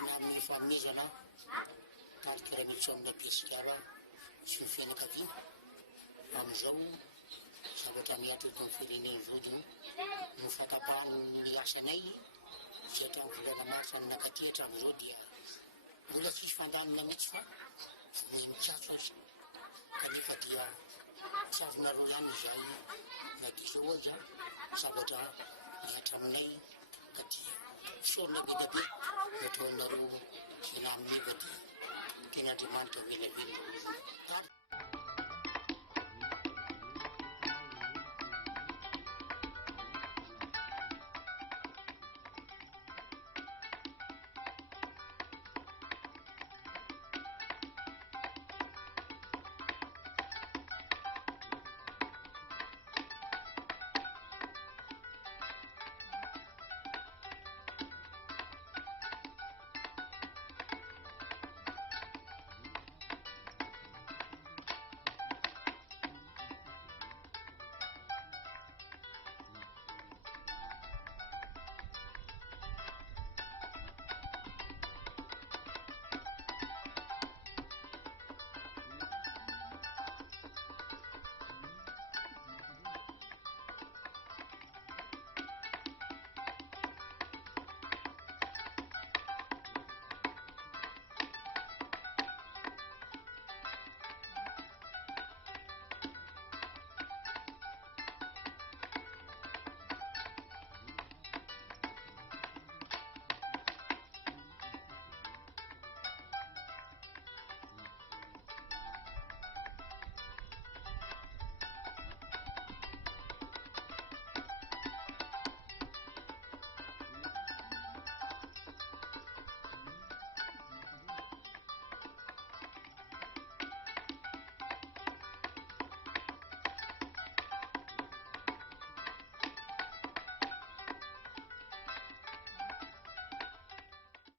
tena amin'ny fanomezana tarika mitsaomina besikara sy ny fianakavia amin'izao zavatra miato eto amin'ny firenena izao dia no fatapahany ny asanay sy hatramin'ny volana marsa ny nakaty hatramin'izao dia mbola tsisy fandanina mihitsy fa ny mikatso azy kanefa dia savona roa ihany izay na dia zao aza zavatra miatra aminay ka dia fisaorina be dia be nataonareo fiana amin'io ka dia tena Andriamanitra velavelona.